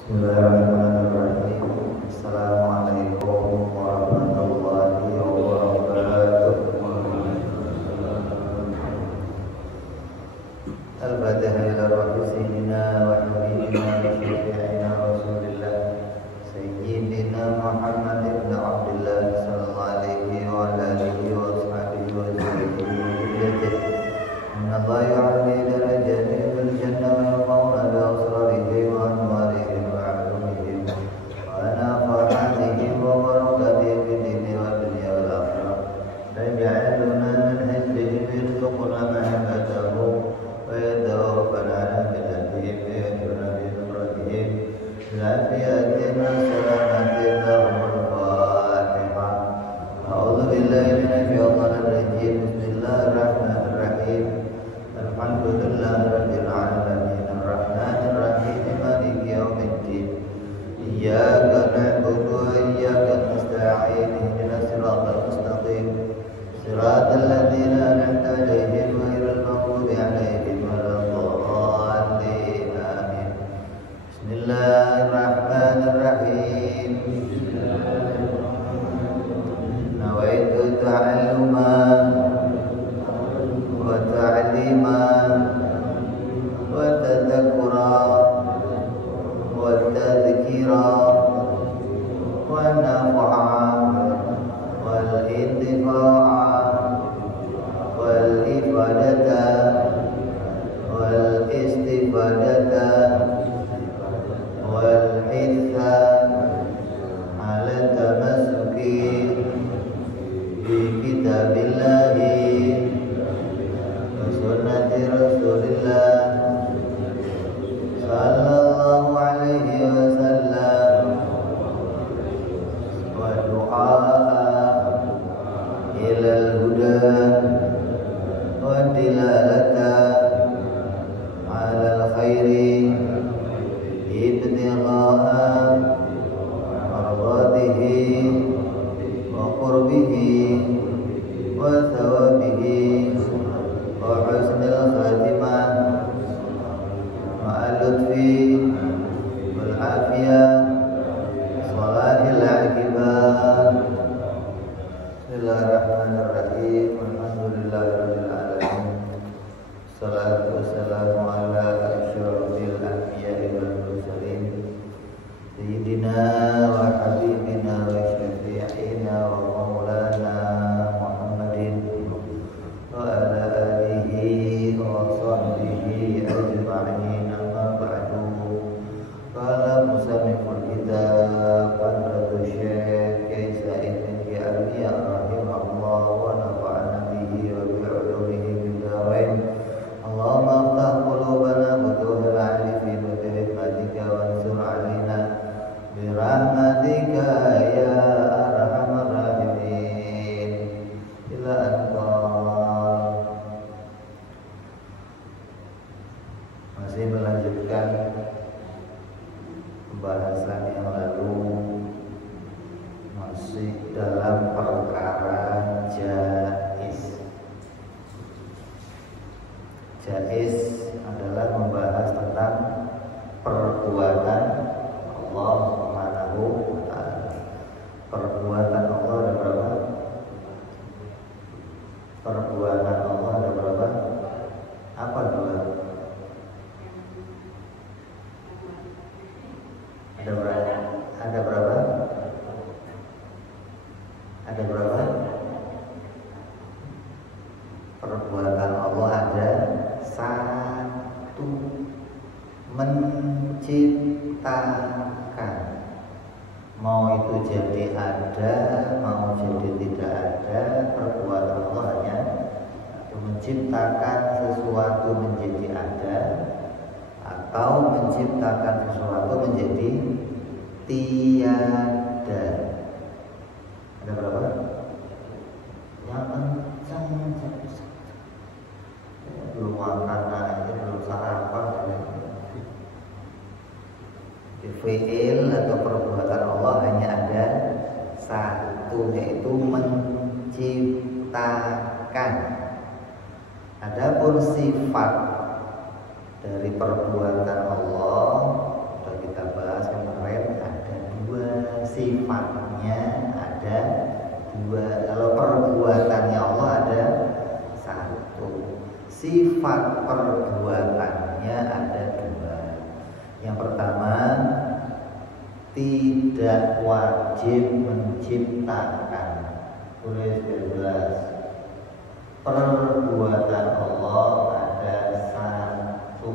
Bismillahirrahmanirrahim. Assalamualaikum warahmatullahi wabarakatuh. Al-Fatihah ila ruhi sayyidina wa habibina wa syafi'ina Rasulillah Sayyidina Muhammad ibn Abdullah sallallahu alaihi wa ala alihi wa ashabihi wa zurriyyatihi. Inna Allah yu'ali darajati fil jannah wa yaqawna bi asrarihi wa anwarihi menciptakan sesuatu menjadi ada atau menciptakan sesuatu menjadi tiada. Ada berapa? Yang kencang belum makan aja, belum sarapan. Fi'il atau perbuatan Allah hanya ada satu, yaitu menciptakan. Adapun sifat dari perbuatan Allah sudah kita bahas perbuatannya ada dua. Yang pertama, tidak wajib menciptakan. Tulis jelas. Perbuatan Allah ada satu.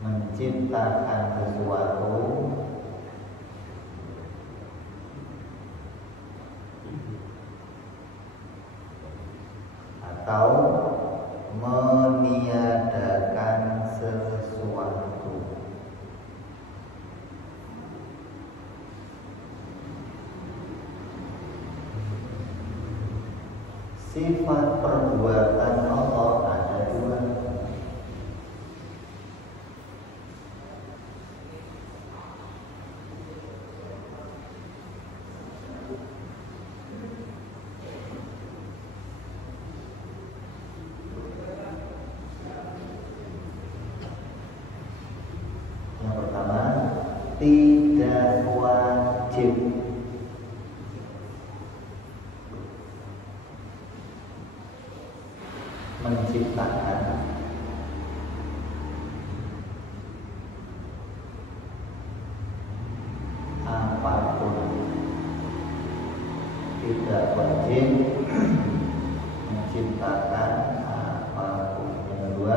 Menciptakan sesuatu atau meniadakan sesuatu. Sifat perbuatan Allah ada dua. Yang pertama, tidak wajib menciptakan apapun. Tidak wajib menciptakan apapun. Yang kedua,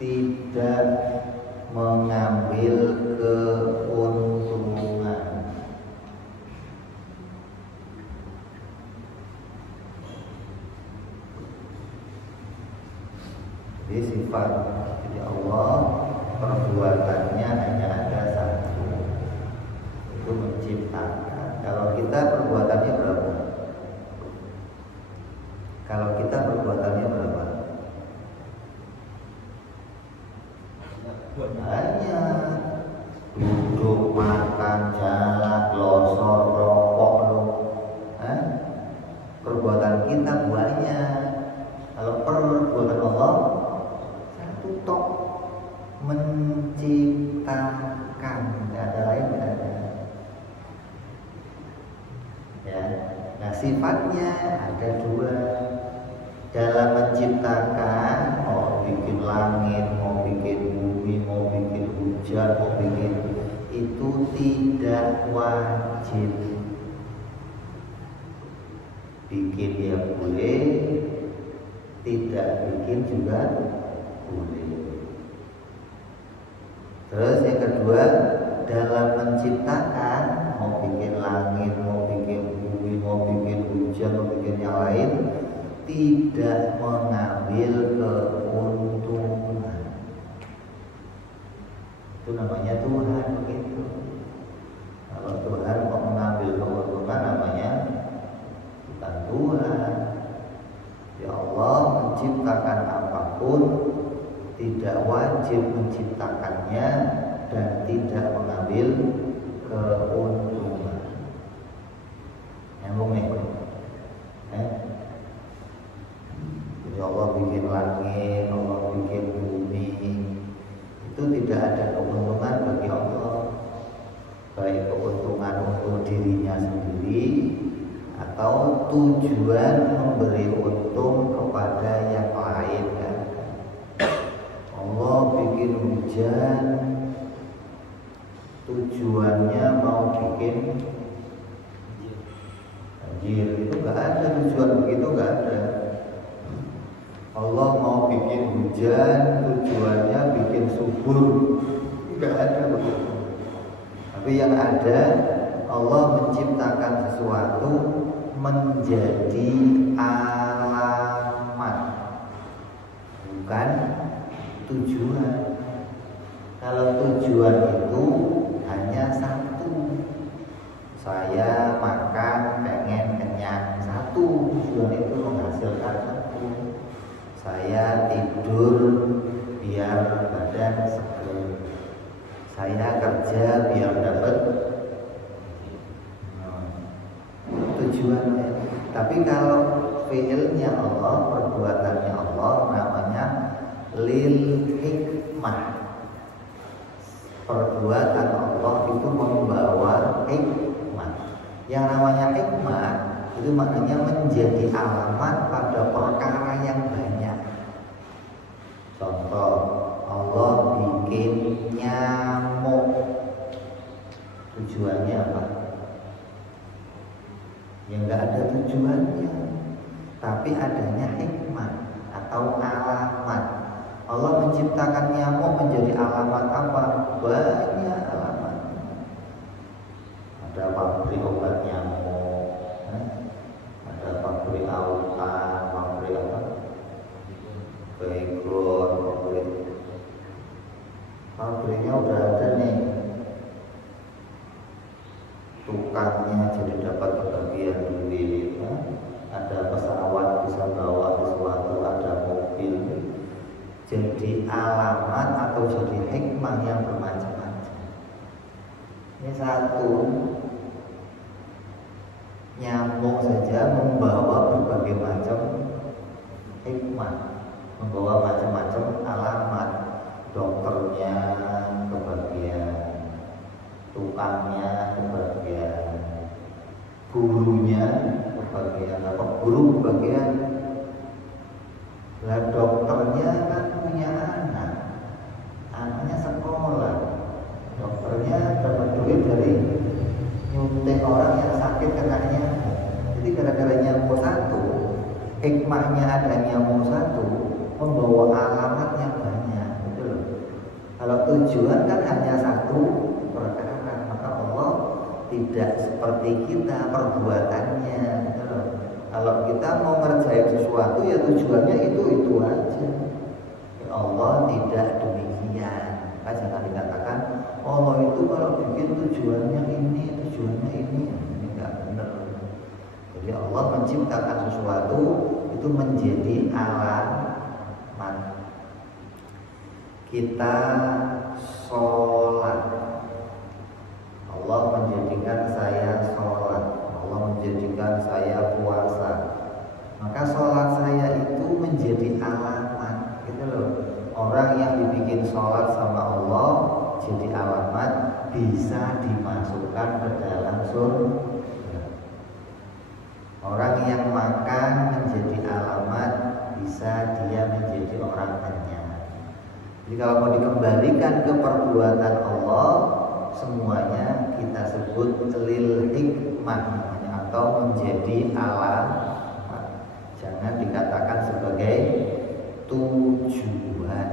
tidak mengambil keuntungan. Jadi sifat ya Allah, perbuatannya hanya ada satu, itu menciptakan. Kalau kita perbuatannya berapa? Kalau kita perbuatannya berapa? Hanya duduk, makan, jalan, losor, rokok, perbuatan kita banyak. Kalau perbuatan Allah satu tok, menciptakan, tidak ada lain, tidak ada. Ya, nah sifatnya ada dua. Dalam menciptakan, mau bikin langit, mau bikin bumi, mau bikin hujan, mau bikin, itu tidak wajib. Bikin ya boleh, tidak bikin juga boleh. Terus yang kedua, dalam menciptakan, mau bikin langit, mau bikin bumi, mau bikin hujan, mau bikin yang lain, tidak mengambil keuntungan. Itu namanya Tuhan begitu. Kalau Tuhan mau mengambil keuntungan, namanya bukan Tuhan. Ya Allah menciptakan apapun, tidak wajib menciptakannya dan tidak mengambil keuntungan. Nyambung nih. Jadi Allah bikin langit, Allah bikin bumi, itu tidak ada keuntungan bagi Allah, baik keuntungan untuk dirinya sendiri atau tujuan memberi untung kepada yang lain. Allah bikin hujan, tujuannya mau bikin banjir, itu gak ada tujuan begitu, gak ada. Allah mau bikin hujan, tujuannya bikin subur, gak ada begitu. Tapi yang ada, Allah menciptakan sesuatu menjadi alamat, bukan tujuan. Kalau tujuan itu hanya satu, saya makan pengen kenyang, satu tujuan itu menghasilkan satu. Saya tidur biar badan seger, saya kerja biar dapat tujuannya. Tapi kalau fiilnya Allah, perbuatannya Allah, namanya lil hikmah. Perbuatan Allah itu membawa hikmah. Yang namanya hikmah itu maknanya menjadi alamat pada perkara yang banyak. Contoh, Allah bikin nyamuk. Tujuannya apa? Yang enggak ada tujuannya, tapi adanya hikmah atau alamat. Allah menciptakan nyamuk menjadi alamat apa? Banyak alamat. Ada pabrik obat nyamuk, ada pabrik autan, pabrik apa? Background, pabriknya udah ada nih. Tukangnya jadi dapat kebagian duit, ada pesawat bisa bawa sesuatu, ada mobil. Jadi alamat atau jadi hikmah yang bermacam-macam. Ini satu, nyamuk saja membawa berbagai macam hikmah, membawa macam-macam alamat. Dokternya kebagian, tukangnya kebagian, gurunya kebagian, apa guru kebagian. Lah dokternya kan punya anak, anaknya sekolah, dokternya dapat duit dari nyuntik orang yang sakit kena nyamuk. Jadi gara-gara nyamuk satu, hikmahnya ada nyamuk satu membawa alamat yang banyak, gitu loh. Kalau tujuan kan hanya satu perkara, maka Allah tidak seperti kita perbuatannya, gitu loh. Kalau kita mau ngerjain sesuatu ya tujuannya itu aja. Ya Allah tidak demikian. Maka jangan dikatakan Allah itu kalau bikin tujuannya ini, ini enggak benar. Jadi Allah menciptakan sesuatu itu menjadi alamat. Kita sholat, Allah menjadikan saya sholat, Allah menjadikan saya puasa. Maka sholat saya itu menjadi alamat, gitu loh. Orang yang dibikin sholat sama Allah jadi alamat, bisa dimasukkan ke dalam surga. Orang yang makan menjadi alamat, bisa dia menjadi orang kenyang. Jadi kalau mau dikembalikan ke perbuatan Allah, semuanya kita sebut lil hikmah atau menjadi alamat. Jangan dikatakan sebagai tujuan.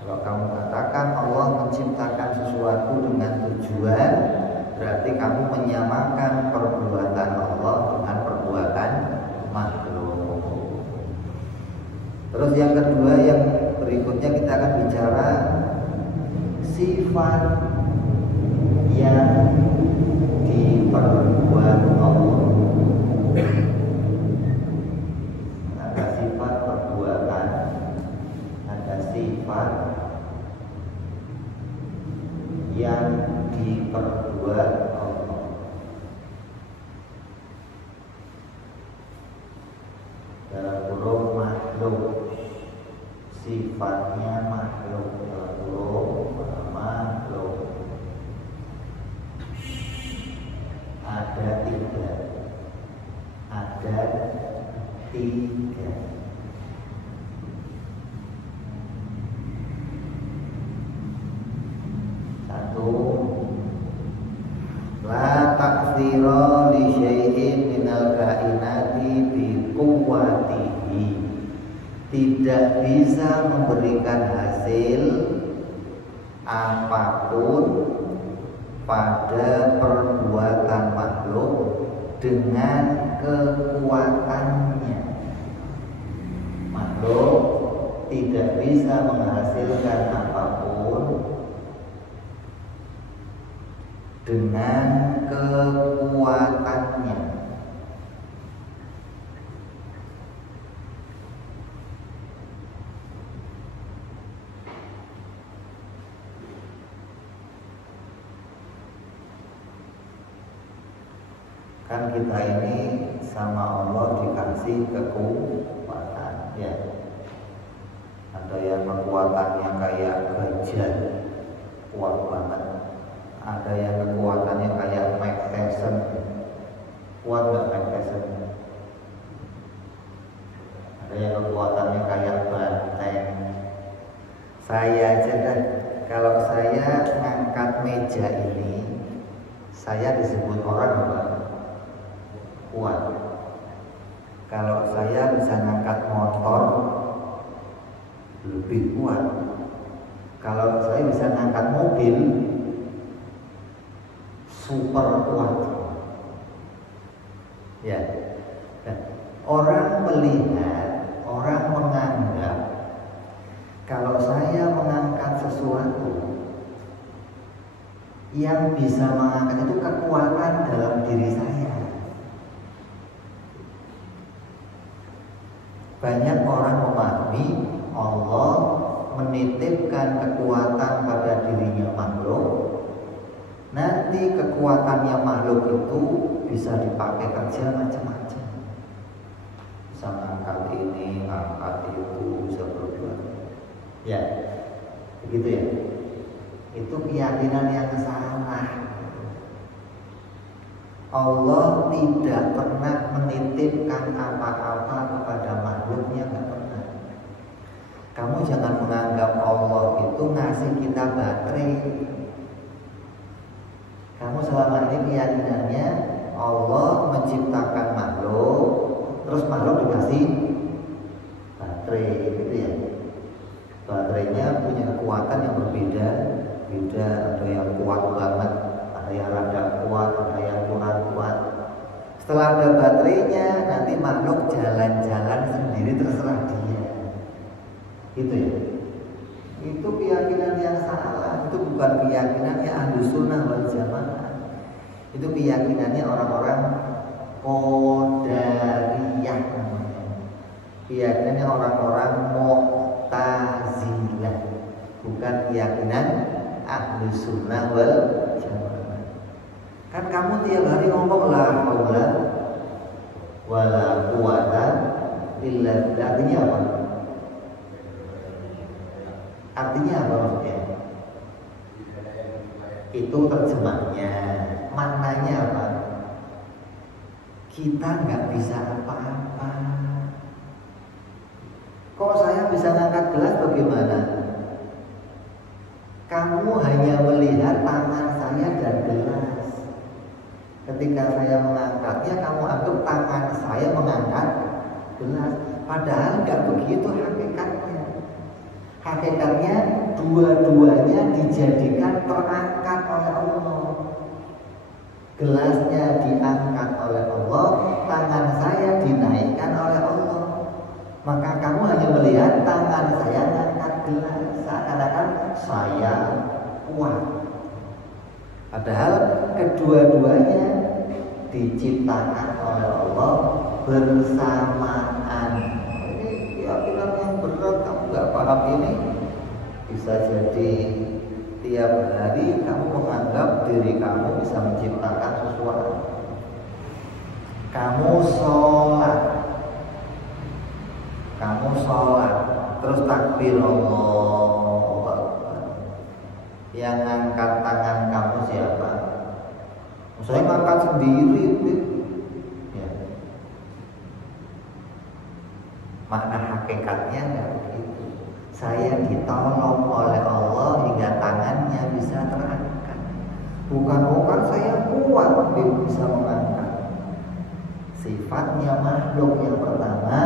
Kalau kamu katakan Allah menciptakan sesuatu dengan tujuan, berarti kamu menyamakan perbuatan Allah dengan perbuatan makhluk. Terus yang kedua, yang berikutnya kita akan bicara sifat yang diperbuat Allah. Ada sifat perbuatan, ada sifat yang diperbuat Allah. Dalam kurung makhluk, sifatnya makhluk, dalam kurung makhluk. Ada tiga. Satu, la taqdira li syai'in minal kainati bi quwwatihi. Tidak bisa memberikan hasil apapun pada perbuatan makhluk dengan kekuatannya. Makhluk tidak bisa menghasilkan apapun dengan kekuatannya. Kan kita ini sama Allah dikasih kekuatan, ya. Ada Ada yang kekuatannya kayak gajah, kuat banget. Ada yang kekuatannya kayak Mike Tyson, kuat gak Mike Tyson? Ada yang kekuatannya kayak banteng. Saya aja kan, kalau saya ngangkat meja ini, saya disebut orang apa? Kuat. Kalau saya bisa ngangkat motor, lebih kuat. Kalau saya bisa ngangkat mobil, super kuat. Ya. Nah, orang melihat, orang menganggap kalau saya mengangkat sesuatu, yang bisa mengangkat itu kekuatan dalam diri saya. Banyak orang memahami Allah menitipkan kekuatan pada dirinya makhluk. Nanti kekuatannya makhluk itu bisa dipakai kerja macam-macam. Bisa ngangkat ini, ngangkat itu, bisa berbuat. Ya, begitu ya. Itu keyakinan yang salah. Allah tidak pernah menitipkan apa-apa kepada makhluknya, nggak pernah. Kamu jangan menganggap Allah itu ngasih kita baterai. Kamu selama ini keyakinannya Allah menciptakan makhluk, terus makhluk dikasih baterai, gitu ya. Baterainya punya kekuatan yang berbeda. Ada yang kuat banget, ada yang rada kuat, ada yang kurang kuat. Setelah ada baterainya, nanti makhluk jalan-jalan sendiri terserah dia. Gitu ya. Itu keyakinan yang salah. Itu bukan keyakinannya Ahlus Sunnah wal Jamaah. Itu keyakinannya orang-orang Qadariyah namanya. Keyakinannya orang-orang Mu'tazilah. Bukan keyakinan Ahlus Sunnah wal Jamaah. Kan kamu tiap hari ngomong la haula wala quwata illa billah. Artinya apa? Artinya apa maksudnya? Itu terjemahnya. Maknanya apa? Kita nggak bisa apa-apa. Kok saya bisa ngangkat gelas bagaimana? Kamu hanya melihat tangan saya dan gelas. Ketika saya mengangkatnya, kamu anggap tangan saya mengangkat gelas. Padahal nggak begitu hakikatnya. Hakikatnya dua-duanya dijadikan terangkat oleh Allah. Gelasnya diangkat oleh Allah, tangan saya dinaikkan oleh Allah. Maka kamu hanya melihat tangan saya mengangkat gelas, seakan-akan saya kuat. Padahal kedua-duanya diciptakan oleh Allah bersamaan. Ini keyakinan yang berat, kamu nggak paham ini. Bisa jadi tiap hari kamu menganggap diri kamu bisa menciptakan sesuatu. Kamu sholat, terus takbir Allah. Yang ngangkat tangan kamu siapa? Saya ngangkat sendiri. Ya. Makna hakikatnya nggak begitu. Saya ditolong oleh Allah hingga tangannya bisa terangkat. Bukan saya kuat bisa mengangkat. Sifatnya makhluk yang pertama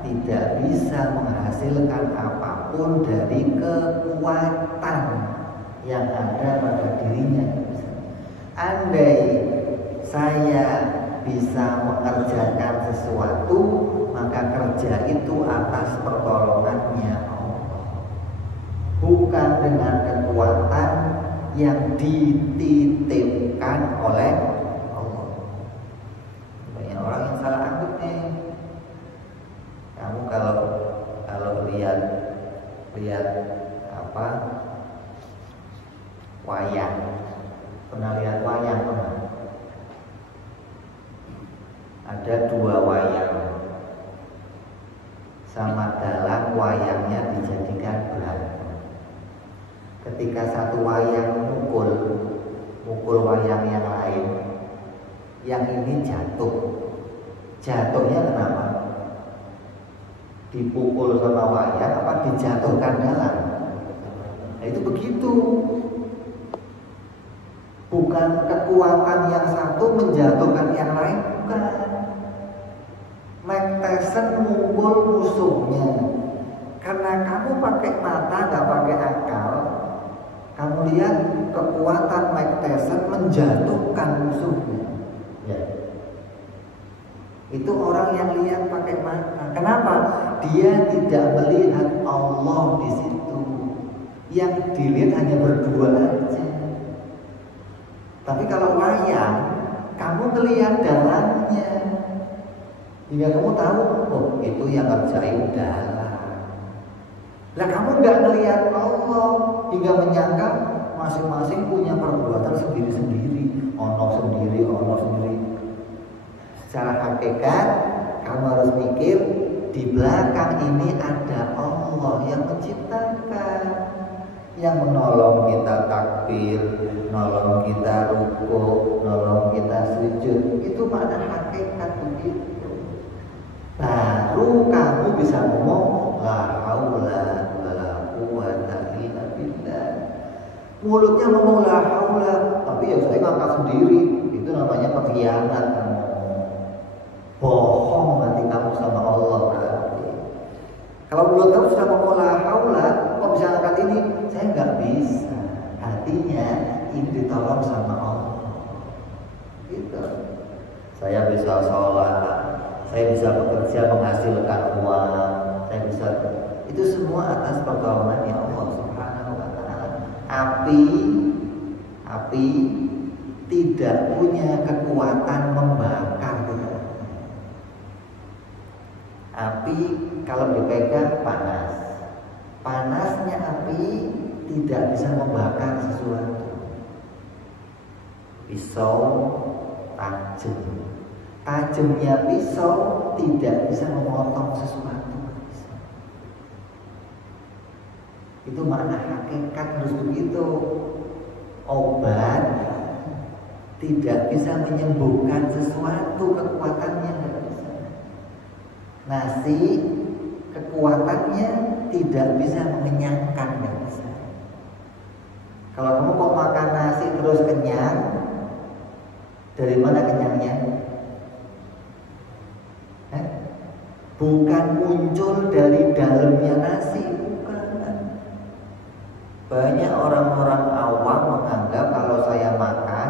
tidak bisa menghasilkan apapun dari kekuatan yang ada pada dirinya. Andai saya bisa mengerjakan sesuatu, maka kerja itu atas pertolongannya Allah, bukan dengan kekuatan yang dititipkan oleh Allah. Banyak orang yang salah anggap nih. Kamu kalau lihat apa wayang, pernah lihat wayang pernah? Ada dua wayang. Sama dalam wayang wayangnya dijadikan belatung. Ketika satu wayang mukul wayang yang lain, yang ini jatuh. Jatuhnya kenapa? Dipukul sama wayang apa dijatuhkan dalam? Nah, itu begitu. Bukan kekuatan yang satu menjatuhkan yang lain, bukan. Mike Tyson mukul musuhnya karena kamu pakai mata, gak pakai akal. Kamu lihat kekuatan Mike Tyson menjatuhkan musuhnya. Ya. Itu orang yang lihat pakai mata. Kenapa? Dia tidak melihat Allah di situ. Yang dilihat hanya berdua aja. Tapi kalau wayang, kamu melihat dalamnya. Hingga kamu tahu, oh itu yang ngerjain dalam. Lah kamu nggak melihat Allah, hingga menyangka masing-masing punya perbuatan sendiri-sendiri, ono sendiri. Secara hakikat, kamu harus mikir di belakang ini ada Allah yang menciptakan, yang menolong kita takbir, nolong kita ruku, nolong kita sujud. Itu pada hakikat begitu. Baru kamu bisa ngomong la haula wala quwwata illa billah. Mulutnya ngomong la haula, tapi ya saya ngangkat sendiri. Itu namanya pengkhianat. Bohong nanti kamu sama Allah berarti. Kalau mulut kamu sudah ngomong la haula, kok bisa ngangkat ini? Saya nggak bisa. Artinya ini ditolong sama Allah. Gitu. Saya bisa sholat, saya bisa bekerja menghasilkan uang, saya bisa, itu semua atas pertolongan ya Allah Subhanahu wa Ta'ala. Api tidak punya kekuatan membakar. Api kalau dipegang panas. Panasnya api tidak bisa membakar sesuatu. Pisau tajam. Tajamnya pisau tidak bisa memotong sesuatu. Itu makna hakikat harus begitu. Obat tidak bisa menyembuhkan sesuatu, kekuatannya tidak bisa. Nasi kekuatannya tidak bisa mengenyangkan, tidak bisa. Kalau kamu kok makan nasi terus kenyang, dari mana kenyangnya? Bukan muncul dari dalamnya nasi, bukan. Banyak orang-orang awam menganggap kalau saya makan,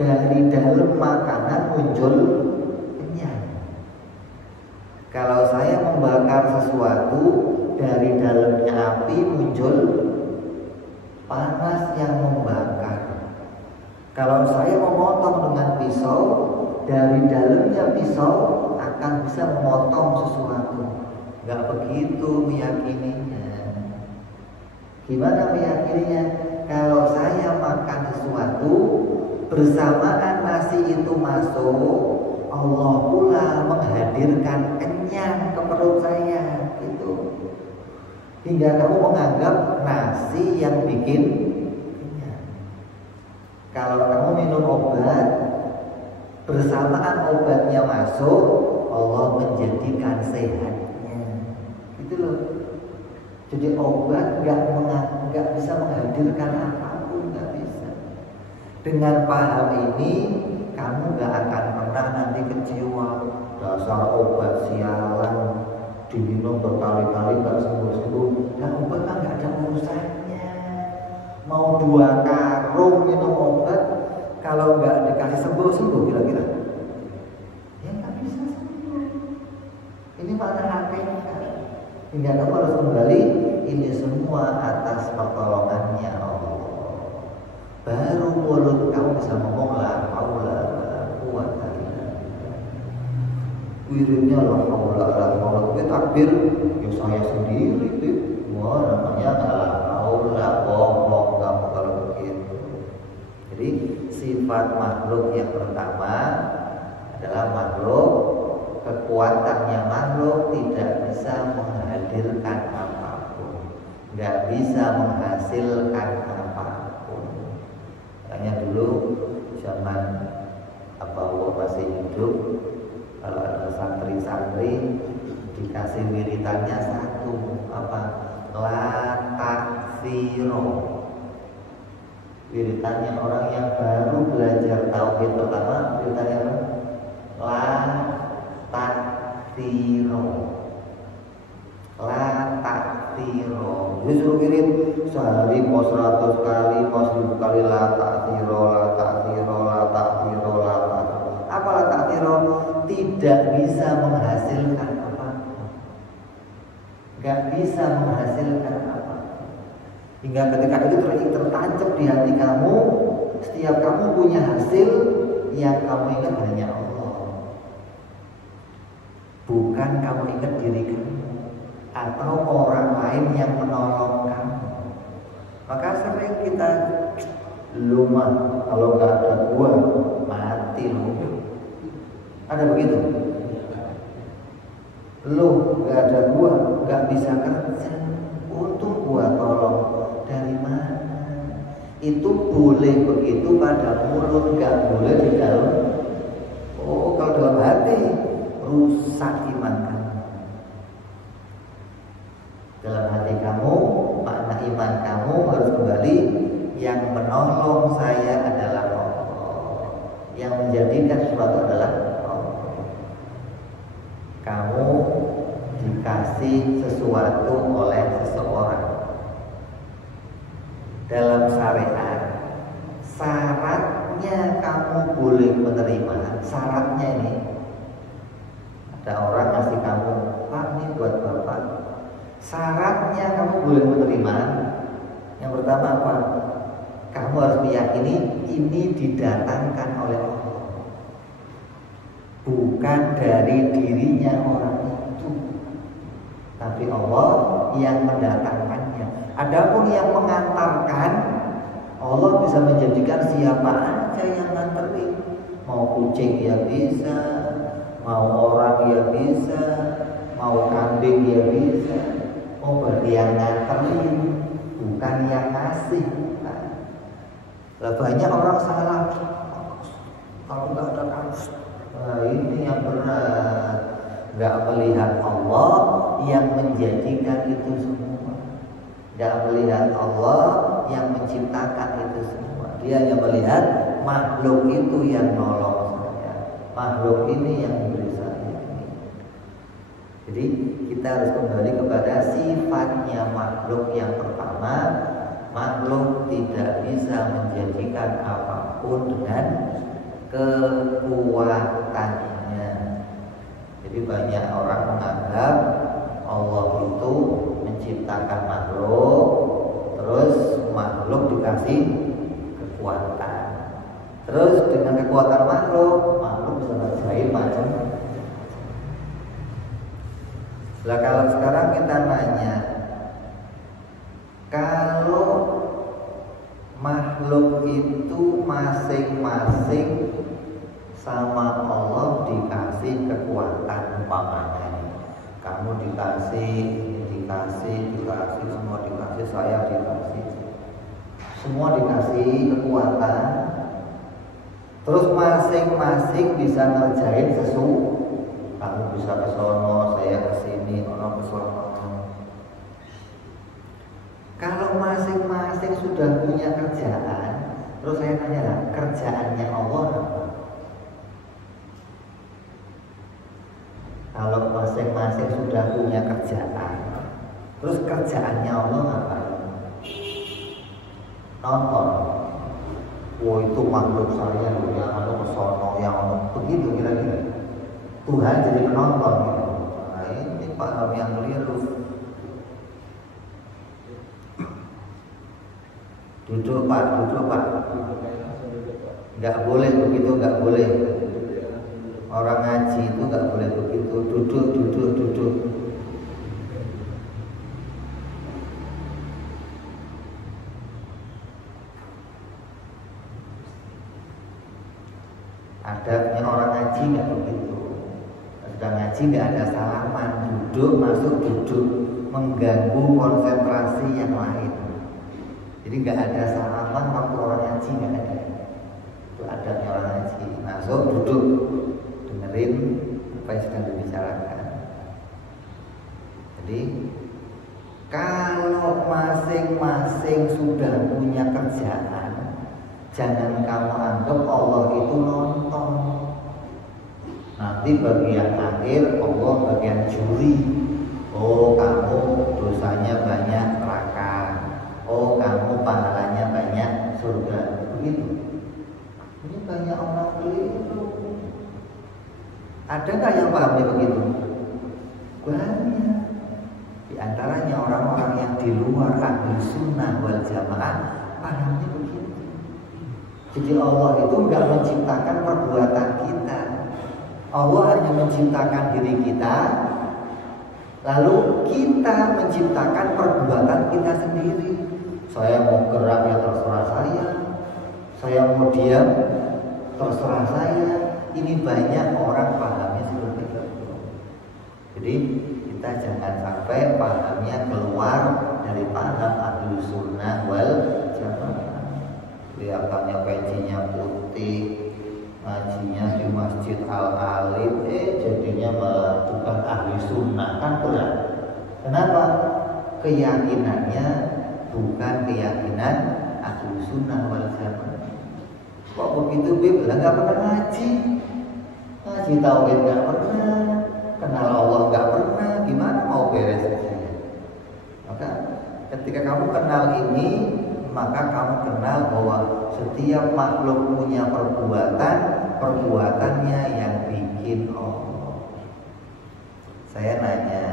dari dalam makanan muncul kenyang. Kalau saya membakar sesuatu, dari dalamnya api muncul panas yang membakar. Kalau saya memotong dengan pisau, dari dalamnya pisau akan bisa memotong sesuatu. Gak begitu meyakininya. Gimana meyakininya? Kalau saya makan sesuatu, bersamaan nasi itu masuk, Allah pula menghadirkan kenyang ke perut saya. Gitu. Hingga kamu menganggap nasi yang bikin kenyang. Kalau kamu minum obat, bersamaan obatnya masuk, Allah menjadikan sehatnya. Gitu loh. Jadi obat nggak bisa menghadirkan apapun, nggak bisa. Dengan paham ini, kamu nggak akan pernah nanti kecewa. Dasar obat sialan, diminum berkali-kali nggak sembuh-sembuh. Dan obat kan nggak ada urusannya. Mau 2 karung minum obat, kalau nggak dikasih sembuh kira-kira, ya nggak bisa sembuh. Ini makna hakikat. Hingga kamu harus kembali, ini semua atas pertolongannya Allah. Baru mulut kamu bisa ngomong la haula wala quwwata illa billah. Wiridnya la haula wala quwwata. Kita takbir, ya saya sendiri tuh. Wah, namanya la haula, bohong kamu kalau begitu. Jadi sifat makhluk yang pertama adalah makhluk, kekuatannya makhluk tidak bisa menghadirkan apa nggak bisa menghasilkan apapun. Makanya dulu zaman Bapak masih hidup, kalau ada santri-santri dikasih wiritannya satu, apa? La taksiro. Wiritannya orang yang baru belajar tauhid pertama, wiritannya apa? La taksiro. La taksiro. Jadi suruh wirid sehari mau 100 kali, mau 1000 kali la taksiro, la taksiro, la taksiro, la taksiro. Apa la taksiro? Tidak bisa menghasilkan apa? Gak bisa menghasilkan apa? Hingga ketika itu tertancap di hati kamu, setiap kamu punya hasil, yang kamu ingat hanya Allah. Bukan kamu ingat diri kamu atau orang lain yang menolong kamu. Maka sering kita lumah, kalau nggak ada gua mati lu. Ada begitu? Lu nggak ada gua, nggak bisa kerja. Untung gua tolong. Dari mana? Itu boleh begitu pada mulut, nggak boleh di dalam. Oh, kalau dalam hati rusak iman kamu. Dalam hati kamu, makna iman kamu harus kembali. Yang menolong saya adalah Allah. Yang menjadikan sesuatu adalah Allah. Kamu dikasih sesuatu oleh seseorang. Dalam syariat, syaratnya kamu boleh menerima. Syaratnya ini, ada orang ngasih kamu, Pak, ini buat Bapak. Syaratnya kamu boleh menerima. Yang pertama apa? Kamu harus meyakini ini didatangkan oleh Allah, bukan dari dirinya orang itu, tapi Allah yang mendatangkannya. Adapun yang mengantarkan, Allah bisa menjadikan siapa aja yang nganterin. Mau kucing ya bisa, mau orang ya bisa, mau kambing ya bisa. Oh, berarti yang nganterin, bukan yang ngasih. Nah, banyak orang salah. Kalau nggak ada kamus, nah ini yang berat. Nggak melihat Allah yang menjadikan itu semua. Nggak melihat Allah yang menciptakan itu semua. Dia hanya melihat makhluk itu yang nolong saya, makhluk ini yang memberi saya ini. Jadi kita harus kembali kepada sifatnya makhluk yang pertama. Makhluk tidak bisa menjadikan apapun dengan kekuatannya. Jadi banyak orang menganggap Allah itu menciptakan makhluk, terus makhluk dikasih kekuatan. Terus dengan kekuatan makhluk bisa ngerjain macam. Lah kalau sekarang kita nanya, kalau makhluk itu masing-masing sama Allah dikasih kekuatan, umpamanya kamu dikasih, semua dikasih, saya dikasih, semua dikasih kekuatan, terus masing-masing bisa ngerjain sesuatu. Kamu bisa ke sono, saya ke sini, orang ke sono. Kalau masing-masing sudah punya kerjaan, terus saya tanya lah, kerjaannya Allah apa? Kalau masing-masing sudah punya kerjaan, terus kerjaannya Allah apa? Nonton. Wah, itu makhluk saya, yang anu ke sono, yang anu begitu kira-kira. Tuhan jadi penonton gitu. Nah, ini paham yang keliru. Duduk pak. Nggak boleh begitu, nggak boleh. Orang ngaji itu nggak boleh begitu. Duduk. Adabnya orang ngaji nggak begitu. Sudah ngaji nggak ada salaman, duduk masuk duduk. mengganggu konsentrasi yang lain. Jadi nggak ada salaman waktu orang ngaji, nggak ada. Itu adabnya orang ngaji. Masuk, duduk, dengerin apa yang sedang dibicarakan. Jadi kalau masing-masing sudah punya kerjaan, jangan kamu anggap Allah itu nonton. Nanti bagian akhir Allah bagian juri. Oh, kamu dosanya banyak neraka. Oh, kamu pahalanya banyak surga. Begitu. Ini banyak orang keliru. Ada nggak yang pahamnya begitu? Banyak. Di antaranya orang-orang yang di luar Ahlus Sunnah wal Jamaah pahamnya begitu. Jadi Allah itu nggak menciptakan perbuatan kita. Allah hanya menciptakan diri kita, lalu kita menciptakan perbuatan kita sendiri. Saya mau gerak ya terserah saya mau diam terserah saya. Ini banyak orang pahamnya seperti itu. Jadi kita jangan sampai pahamnya keluar dari paham Ahlus Sunnah wal Jamaah. Kelihatannya pencinya putih, ngajinya di Masjid Al-Alim, jadinya malah bukan ahli sunnah, kan berat. Kenapa? Keyakinannya bukan keyakinan ahli sunnah wal jamaah. Kok begitu bilang nggak pernah ngaji tauhid nggak pernah, kenal Allah nggak pernah, gimana mau beres? Maka ketika kamu kenal ini, maka kamu kenal bahwa setiap makhluk punya perbuatannya yang bikin Allah. Saya nanya,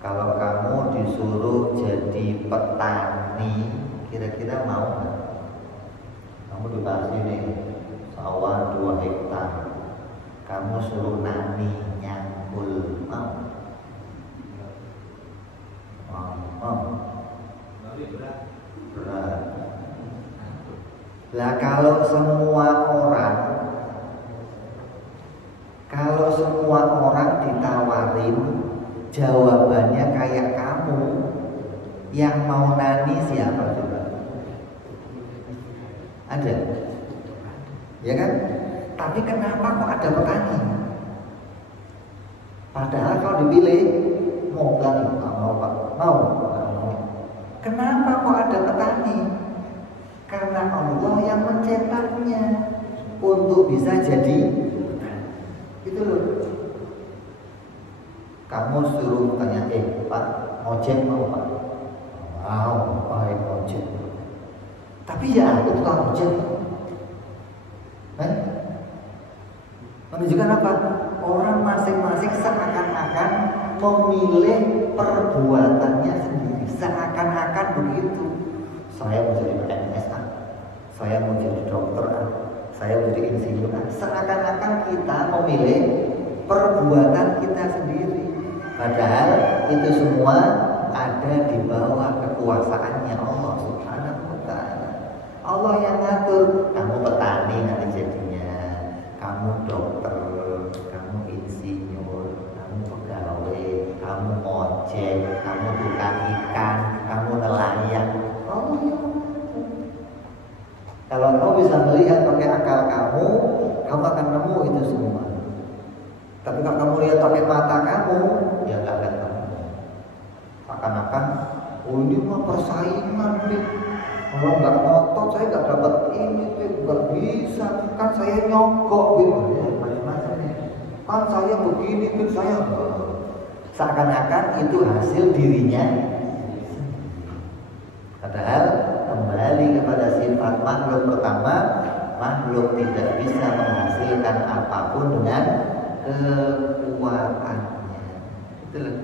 kalau kamu disuruh jadi petani, kira-kira mau nggak? Kamu dikasih nih sawah 2 hektar, kamu suruh nani nyangkul, mau? Berat. Lah kalau semua orang ditawarin jawabannya kayak kamu, yang mau nani siapa coba? Ada? Ya kan? Tapi kenapa kok ada petani? Padahal kalau dipilih mau petani, mau. Kenapa kok ada petani? Karena Allah yang mencetaknya untuk bisa jadi petani. Gitu loh. Kamu suruh tanya, Pak, ojek mau Pak? Mau, baik ojek. Tapi ya itu tukang ojek. Menunjukkan apa? Orang masing-masing seakan-akan memilih perbuatannya sendiri. Seakan-akan begitu. Saya mau jadi PNS, saya mau jadi dokter, saya mau jadi insinyur. Seakan-akan kita memilih perbuatan kita sendiri. Padahal itu semua ada di bawah kekuasaannya Allah Subhanahu wa ta'ala. Allah yang ngatur. Kamu petani nanti jadinya, kamu dokter, kamu insinyur, kamu pegawai, kamu ojek, kamu tukang ikan, kamu nelayan. Allah yang ngatur. Kalau kamu bisa melihat pakai akal kamu akan nemu itu semua. Tapi kalau kamu lihat pakai mata kamu, ya nggak akan nemu. Akan-akan, ini mah persaingan nih. Kalau nggak ngotot saya nggak dapat ini, nggak bisa. Kan saya nyogok gitu, ya macam-macam nih. Kan saya begini, saya seakan-akan itu hasil dirinya. Padahal kembali kepada sifat makhluk pertama, makhluk tidak bisa menghasilkan apapun dengan kekuatannya. Itulah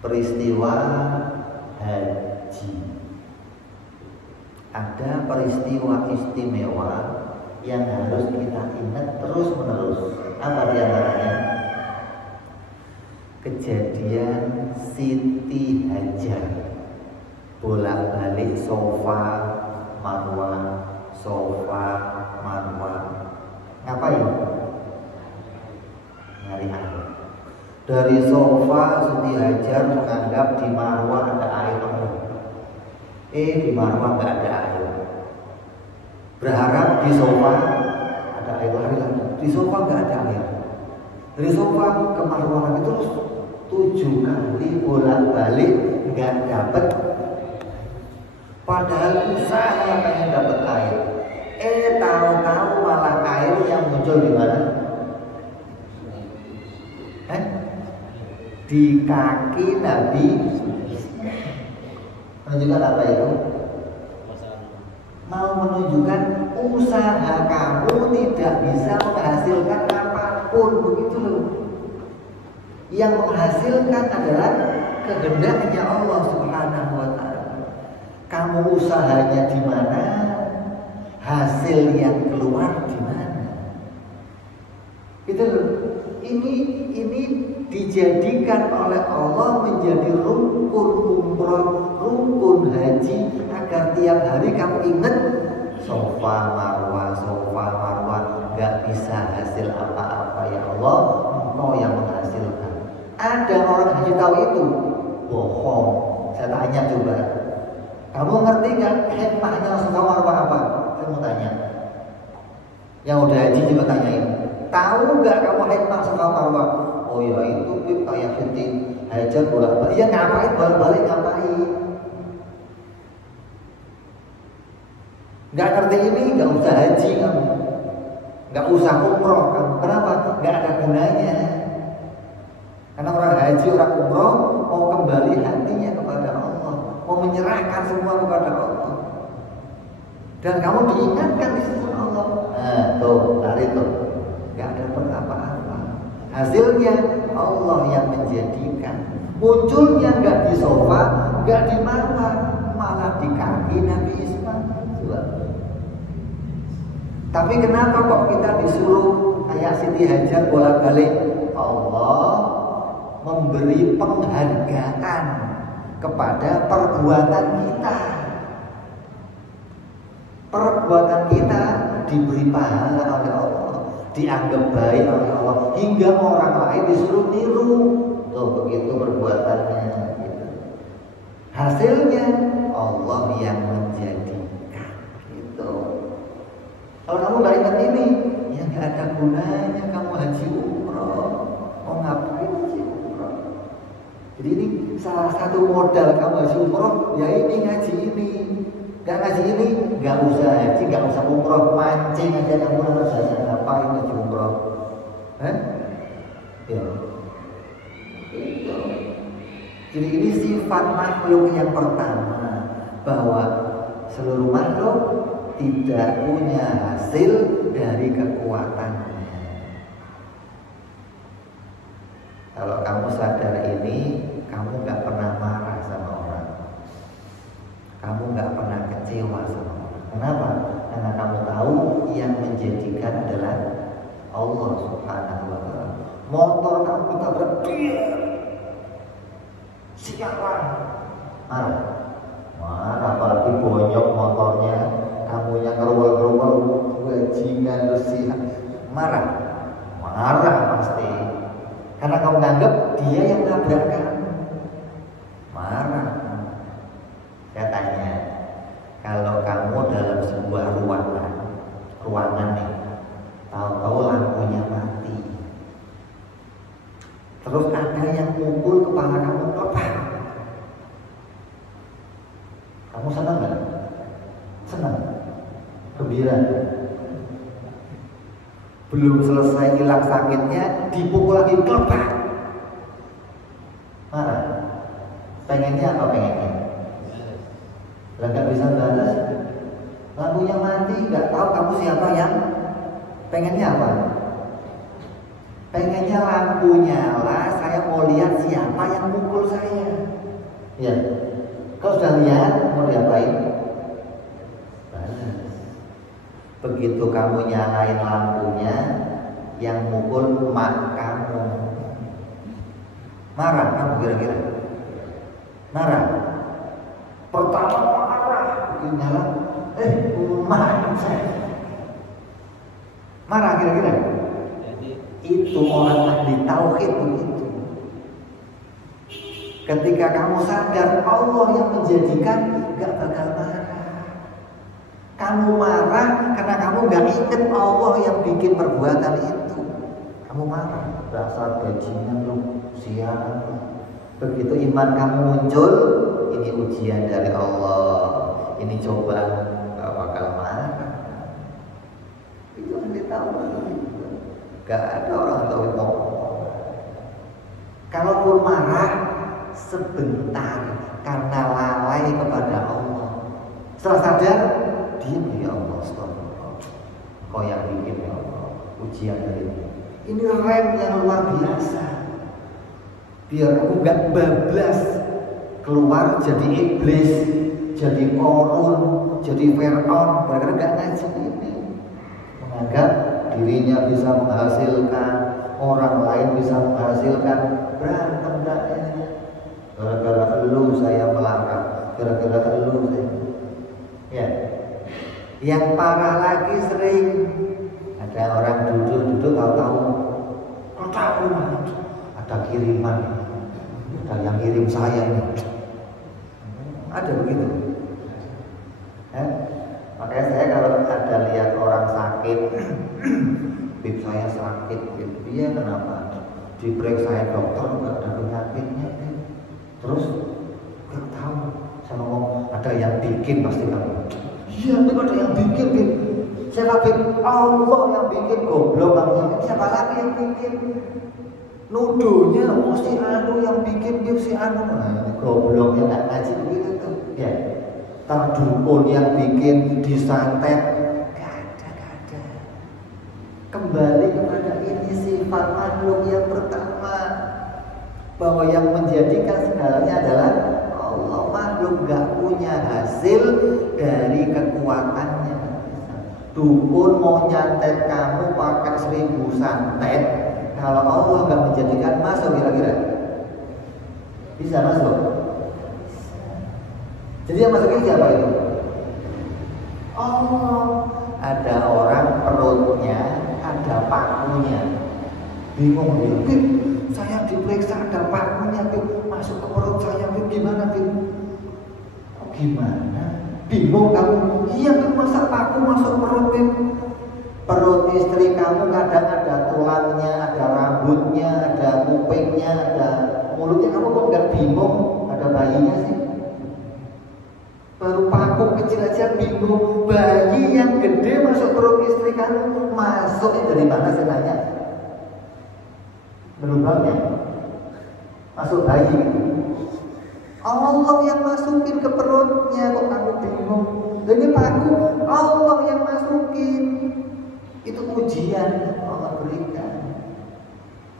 peristiwa haji. Ada peristiwa istimewa yang harus kita ingat terus menerus. Apa diantaranya? Kejadian Siti Hajar bolak-balik Safa Marwah. Ngapain? Nyari air. Dari sofa Siti Hajar menganggap di Marwah ada air. Di Marwah nggak ada air. Berharap di sofa ada air lagi. Di sofa nggak ada air. Dari sofa ke Marwah lagi terus 7 kali bolak-balik nggak dapat. Padahal usaha pengen dapat air. Tahu-tahu malah air yang muncul di mana? Di kaki Nabi. Menunjukkan apa itu? Mau menunjukkan usaha kamu tidak bisa menghasilkan apapun, begitu loh. Yang menghasilkan adalah kehendaknya Allah Subhanahu wa Ta'ala. Kamu usahanya di mana, hasil yang keluar di mana. Gitu loh. Ini dijadikan oleh Allah menjadi rukun umroh, rukun haji, agar tiap hari kamu ingat sofa marwah, gak bisa hasil apa-apa ya Allah, Engkau yang menghasilkan. Ada orang haji tahu itu? Bohong. Saya tanya coba, kamu ngerti kan hikmahnya sofa marwah apa? Saya mau tanya. Yang udah haji juga tanyain. Tahu nggak kamu hikmah sofa marwah? Oh ya itu kayak Siti Hajar bolak-balik. Ya ngapain bolak-balik ngapain? Nggak ngerti ini nggak usah haji kamu, nggak usah umroh kamu. Kenapa? Nggak ada gunanya. Karena orang haji, orang umroh mau kembali hatinya kepada Allah, mau menyerahkan semua kepada Allah. Dan kamu diingatkan di sisi Allah. Nah tuh, lari tuh, nggak dapat apa-apa. Hasilnya Allah yang menjadikan. Munculnya nggak di sofa, nggak di marwah, malah di kaki Nabi Ismail. Tapi kenapa kok kita disuruh kayak Siti Hajar bolak-balik? Allah memberi penghargaan kepada perbuatan kita. Perbuatan kita diberi pahala oleh Allah, dianggap baik oleh Allah, hingga orang lain disuruh niru. Tuh begitu perbuatannya gitu. Hasilnya Allah yang menjadikan gitu. Kalau kamu gak ingat ini, ya gak ada gunanya kamu haji umroh. Mau ngapain haji umroh? Jadi ini salah satu modal kamu haji umroh, ya ini ngaji ini. Gak ngaji ini, gak usah haji, gak usah umroh, mancing aja kamu rasanya. Ngapain haji umroh? Ya. Itu. Jadi ini sifat makhluk yang pertama, bahwa seluruh makhluk tidak punya hasil dari kekuatannya. Kalau kamu sadar ini, kamu gak pernah marah sama orang, kamu gak pernah kecewa sama orang. Kenapa? Karena kamu tahu yang menjadikan adalah Allah Subhanahu wa Ta'ala. Motor kamu tabrak dia, siapa? Marah, apalagi bonyok motornya, kamunya ngerubah-ngerubah, bajingan bersih, marah pasti. Karena kamu menganggap dia yang nabrak kamu, marah. Saya tanya, kalau kamu dalam sebuah ruangan nih, tahu-tahu lampunya mati, terus ada yang mukul kepala kamu, kamu senang nggak? Senang, gembira. Belum selesai hilang sakitnya, dipukul lagi, klepak. Marah. Pengennya apa pengennya? Nggak bisa balas. Lampunya mati, nggak tahu kamu siapa yang pengennya apa? Pengennya lampu nyala, saya mau lihat siapa yang mukul saya. Ya, kau sudah lihat, mau diapain? Balas. Begitu kamu nyalain lampunya, yang mukul mak kamu, marah kamu kira-kira? Marah. Pertama marah, nyala, mak saya. Marah kira-kira? Itu orang ahli tauhid begitu. Ketika kamu sadar Allah yang menjadikan, gak bakal marah. Kamu marah karena kamu gak ingat Allah yang bikin perbuatan itu. Kamu marah, rasa bajingan lu, sialan. Begitu iman kamu muncul, ini ujian dari Allah, ini cobaan, gak bakal marah. Itu yang ditahu. Gak ada orang tahu itu. Kalaupun marah sebentar karena lalai kepada Allah. Setelah sadar, diam ya Allah, stop. Kau yang bikin ya Allah, ujian dari ini. Ini rem yang luar biasa. Biar aku gak bablas keluar jadi iblis, jadi korun, jadi Fir'aun, karena gak ngaji ini. Menganggap dirinya bisa menghasilkan, orang lain bisa menghasilkan, berantem gak ini. Gara-gara elu saya melangkah, gara-gara elu saya. Ya. Yang parah lagi sering ada orang duduk tahu kok tahu ada kiriman, ada yang kirim saya nih. Ada begitu. Makanya saya kalau ada lihat orang sakit, bib saya sakit, dia kenapa? Diperiksa dokter nggak ada penyakitnya. Terus nggak tahu, saya ngomong ada yang bikin pasti kamu. Iya, itu ada yang bikin. Siapa bikin? Allah yang bikin, goblok kamu. Siapa lagi yang bikin? Nuduhnya, si anu yang bikin, dia si anu. Nah, gobloknya nggak ngaji begitu tuh. Ya, terdukun yang bikin, disantet. Gak ada. Kembali kepada ini sifat makhluk yang pertama, bahwa yang menjadikan segalanya adalah Allah. Makhluk gak punya hasil dari kekuatannya. Dukun mau nyantet kamu pakai 1000 santet, kalau Allah gak menjadikan, masuk kira-kira? Bisa masuk? Jadi yang masukin siapa itu? Allah. Ada orang perutnya ada pakunya, bingung dia, saya diperiksa ada pakunya, masuk ke perut saya, gimana gimana? Bingung kamu? Iya, masa paku masuk perut? Perut istri kamu kadang ada tulangnya, ada rambutnya, ada kupingnya, ada mulutnya. Kamu kok nggak bingung? Ada bayinya sih. Baru paku kecil aja bingung. Bayi yang gede masuk perut istri kamu, masuknya dari mana saya tanya? Berubahnya masuk bayi. Allah yang masukin ke perutnya, kok kamu bingung? Ini paku Allah yang masukin. Itu ujian Allah berikan.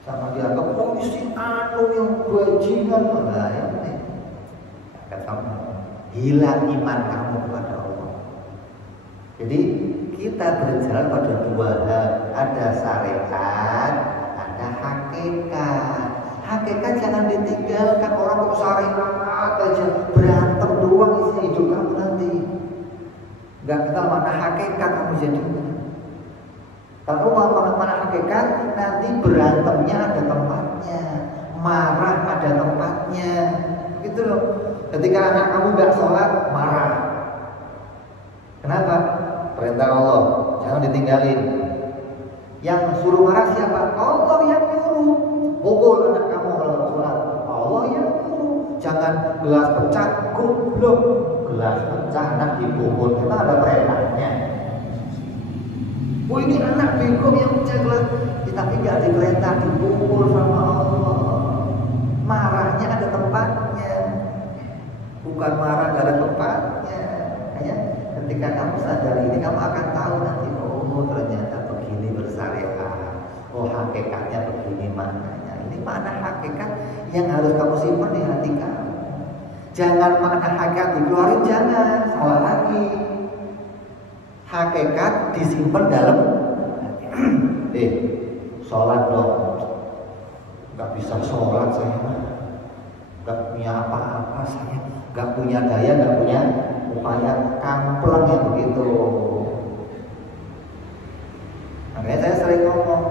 Sama dianggap si anu yang bajingan. Nah, ini kamu hilang iman kamu kepada Allah. Jadi kita berjalan pada dua hal, ada syariat, ada hakikat. Hakikat jangan ditinggalkan. Orang kok syariat aja berantem doang isi hidup kamu nanti. Gak kenal mana hakikat kamu jadi. Kalau mana hakikat, nanti berantemnya ada tempatnya, marah ada tempatnya, gitu loh. Ketika anak kamu gak sholat, marah. Kenapa? Perintah Allah, jangan ditinggalin. Yang suruh marah siapa? Allah yang nyuruh. Pukul anak kamu kalau sholat, Allah yang nyuruh. Jangan gelas pecah, goblok. Gelas pecah, anak dipukul, kita ada perintahnya. Oh, ini anak bingung yang pecah gelas, tapi gak ada perintah dipukul sama Allah. Marahnya ada tempatnya, bukan marah gak ada tempatnya. Ya, ketika kamu sadar ini, kamu akan tahu nanti, oh ternyata begini bersyariat. Oh, hakikatnya begini maknanya. Ini makna hakikat yang harus kamu simpan di hati kamu. Jangan makna hakikat dikeluarin, jangan, salah lagi. Hakikat disimpan dalam sholat dong. Gak bisa sholat saya, gak punya apa-apa saya, gak punya daya, gak punya upaya, kamplang ya begitu. Makanya saya sering ngomong,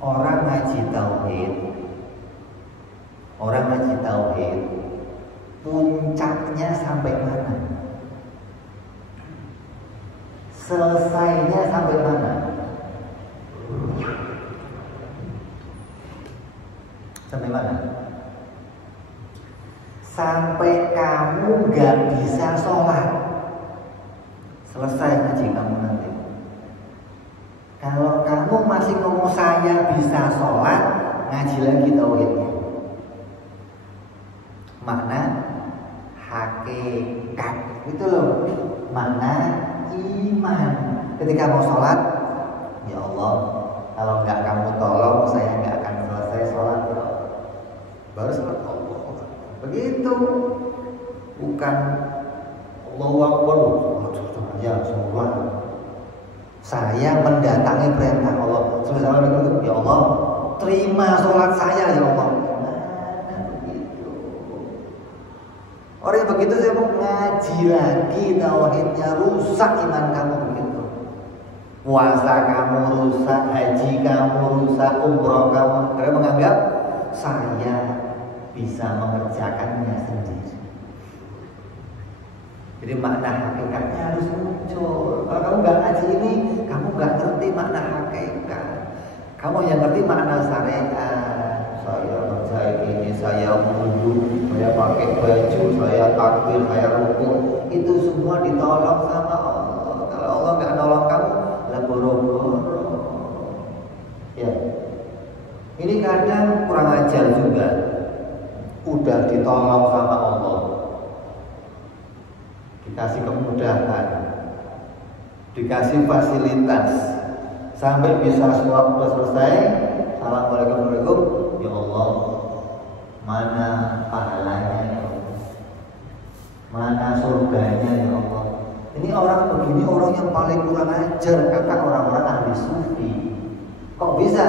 orang ngaji tauhid, orang Selesainya sampai mana? Sampai mana? Sampai kamu gak bisa sholat. Selesai ngaji kamu nanti. Kalau kamu masih ngomong saya bisa sholat, ngaji lagi tauhidnya. Makna hakikat itu loh. Makna iman. Ketika mau sholat, ya Allah, kalau nggak kamu tolong, saya nggak akan selesai sholat. Ya. Baru sholat Allah. Begitu. Bukan Allahu Akbar. Ya semua. Saya mendatangi perintah Allah. Assalamualaikum. Ya Allah, terima sholat saya ya Allah. Orang yang begitu saya mau ngaji lagi tauhidnya, rusak iman kamu begitu. Puasa kamu rusak, haji kamu rusak, umroh kamu. Karena menganggap saya bisa mengerjakannya sendiri. Jadi makna hakikatnya harus muncul. Kalau kamu nggak ngaji ini, kamu nggak ngerti makna hakikat. Kamu yang ngerti makna syariat. Saya percaya ini, saya wudhu, saya pakai baju, saya takbir, saya rukuk. Itu semua ditolong sama Allah. Kalau Allah nggak nolong kamu, lah boro-boro. Ya, ini kadang kurang ajar juga. Udah ditolong sama Allah, dikasih kemudahan, dikasih fasilitas, sampai bisa sholat udah selesai. Assalamualaikum. Ya Allah, mana pahalanya ya Allah, mana surganya ya Allah. Ini orang begini orang yang paling kurang ajar, kata orang-orang ahli sufi. Kok bisa?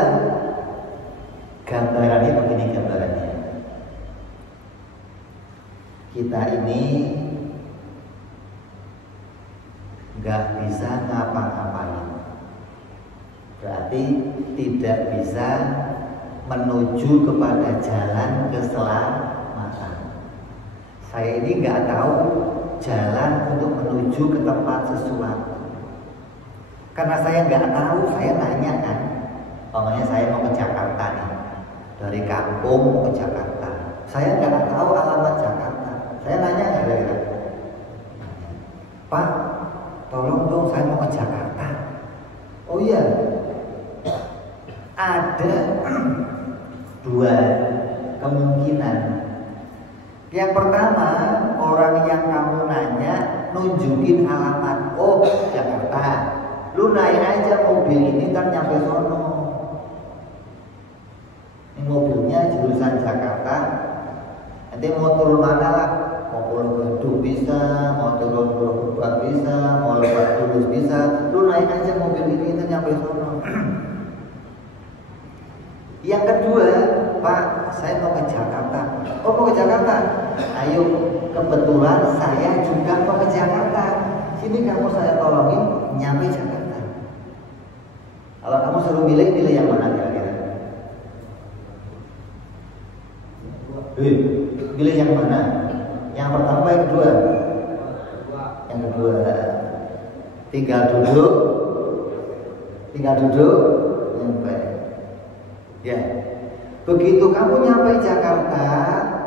Gambarannya begini gambarannya. Kita ini nggak bisa ngapa-ngapain, berarti tidak bisa menuju kepada jalan keselamatan. Saya ini nggak tahu jalan untuk menuju ke tempat sesuatu. Karena saya nggak tahu, saya nanya kan. Pokoknya saya mau ke Jakarta nih, dari kampung mau ke Jakarta. Saya nggak tahu alamat Jakarta. Saya nanya nggak kira-kira, Pak, tolong dong saya mau ke Jakarta. Oh iya, ada dua kemungkinan. Yang pertama, orang yang kamu nanya nunjukin alamat. Oh, Jakarta. Lu naik aja mobil ini kan nyampe sono. Ini mobilnya jurusan Jakarta. Nanti mau turun mana lah? Mau turun Bandung bisa, mau turun Bogor bisa, mau lewat Kudus bisa. Lu naik aja mobil ini kan nyampe sono. Yang kedua, Pak, saya mau ke Jakarta. Oh, mau ke Jakarta? Ayo, kebetulan saya juga mau ke Jakarta. Sini kamu saya tolongin nyampe Jakarta. Kalau kamu suruh pilih yang mana kira-kira? Pilih yang mana? Yang pertama, yang kedua? Yang kedua. Tinggal duduk, nyampe. Ya, begitu kamu nyampe Jakarta,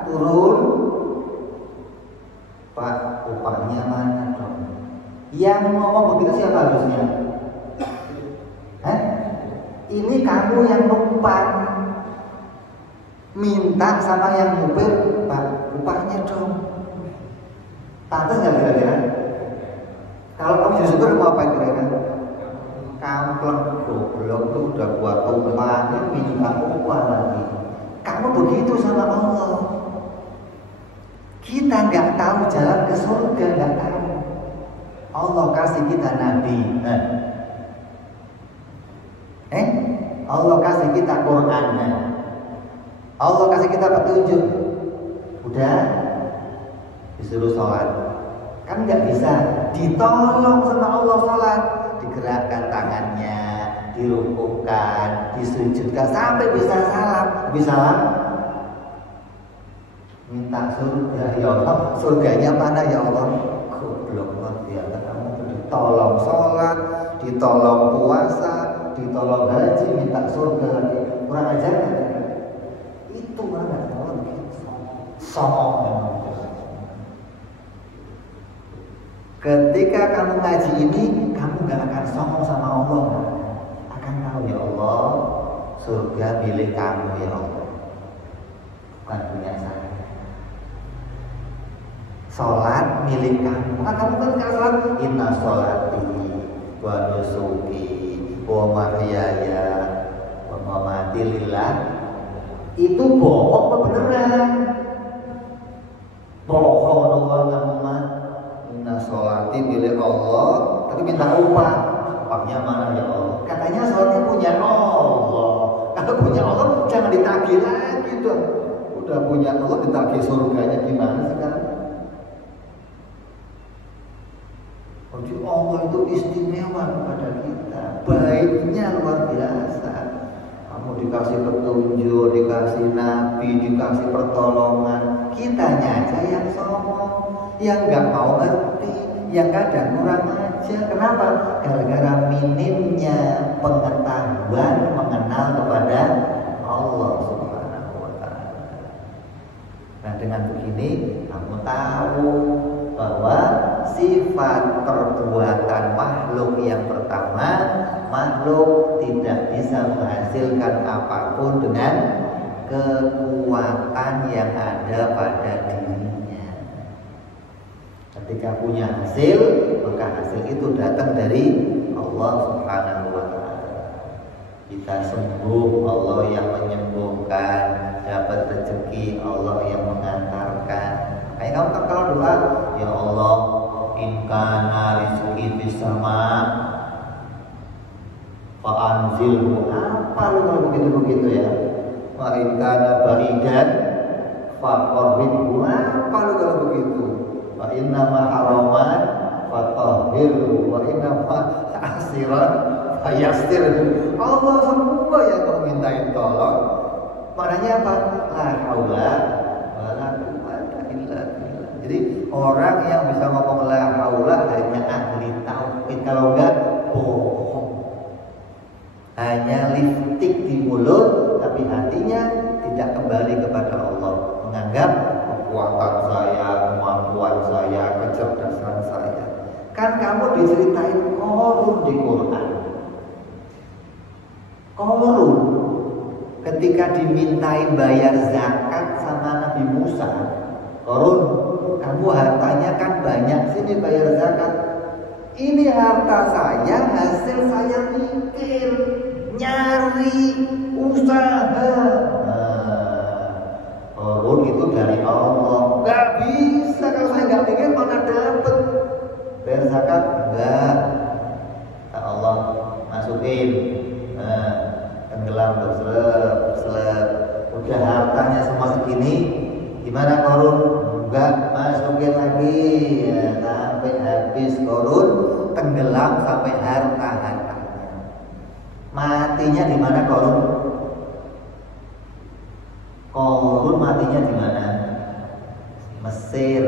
turun, Pak, upahnya mana dong? Yang ngomong begitu siapa harusnya? Ini kamu yang numpang, minta sama yang ngupir, Pak, upahnya dong. Pantas nggak kira-kira? Kalau kamu jadi supir mau apa kira-kira? Kampleng goblok tuh udah buat tumpahnya minta upah lagi. Kamu begitu sama Allah. Kita nggak tahu jalan ke surga, nggak tahu. Allah kasih kita nabi, Allah kasih kita Quran, Allah kasih kita petunjuk. Udah disuruh sholat, kan nggak bisa ditolong sama Allah sholat. Digerakkan tangannya, dirukukkan, disujudkan sampai bisa salam. Bisa salam, minta surga ya Allah. Surganya mana ya Allah? Goblok banget ya, kamu ditolong sholat, ditolong puasa, ditolong haji, minta surga lagi. Kurang ajar kan? Itu mana kalau begitu? Songong memang. Ketika kamu ngaji ini, kamu gak akan songong sama Allah. Akan tahu ya Allah, surga milik kamu ya Allah, bukan punya saya. Sholat milik kamu. Kan kamu kan sekarang sholat, inna sholati wa nusuki wa mahyaya wa mamati lillah. Itu bohong apa beneran? Bohong doang kamu mah. Inna sholati milik Allah, tapi minta upah. Upahnya mana ya Allah? Katanya sholatnya punya Allah. Kalau punya Allah jangan ditagih lagi dong. Udah punya Allah ditagih surganya gimana sekarang? Jadi Allah itu istimewa kepada kita, baiknya luar biasa. Kamu dikasih petunjuk, dikasih nabi, dikasih pertolongan, kitanya aja yang sombong, yang nggak mau ngerti, yang kadang kurang aja. Kenapa? Gara-gara minimnya pengetahuan mengenal kepada Allah Subhanahu wa Ta'ala. Nah, dengan begini kamu tahu bahwa sifat perbuatan makhluk yang pertama, makhluk tidak bisa menghasilkan apapun dengan kekuatan yang ada pada dirinya. Ketika punya hasil, maka hasil itu datang dari Allah Subhanahu wa Ta'ala. Kita sembuh, Allah yang menyembuhkan. Dapat rezeki, Allah yang mengantarkan. Kayak kamu kan kalau doa, ya Allah, inkana rizki bisama fa'anzilhu. Apa lu kalau begitu-begitu ya? Wa inkana baridan faqarribhu. Apa lu kalau begitu? Wa inna ma haraman fatahhirhu wa inna ma asiran fayassirhu. Allah semua yang kau mintain tolong. Maknanya apa? La haula wala quwwata illa billah. Jadi orang yang bisa ngomong la haula hanya ahli tauhid, kalau enggak bohong. Hanya liftik di mulut, tapi hatinya tidak kembali kepada Allah. Menganggap kekuatan saya, kemampuan saya, kecerdasan saya. Kan kamu diceritain Qarun di Quran. Qarun ketika dimintai bayar zakat sama Nabi Musa, Qarun, kamu hartanya kan banyak, sini bayar zakat. Ini harta saya, hasil saya mikir, nyari, usaha. Qarun itu dari Allah. Gak bisa kalau saya gak mikir mana dapet. Bayar zakat enggak. Allah masukin. Tenggelam seleb. Udah hartanya semua segini, gimana Qarun? Enggak, masukin lagi ya, sampai habis. Qarun tenggelam sampai harta-hartanya. Matinya di mana Qarun? Qarun matinya di mana? Mesir.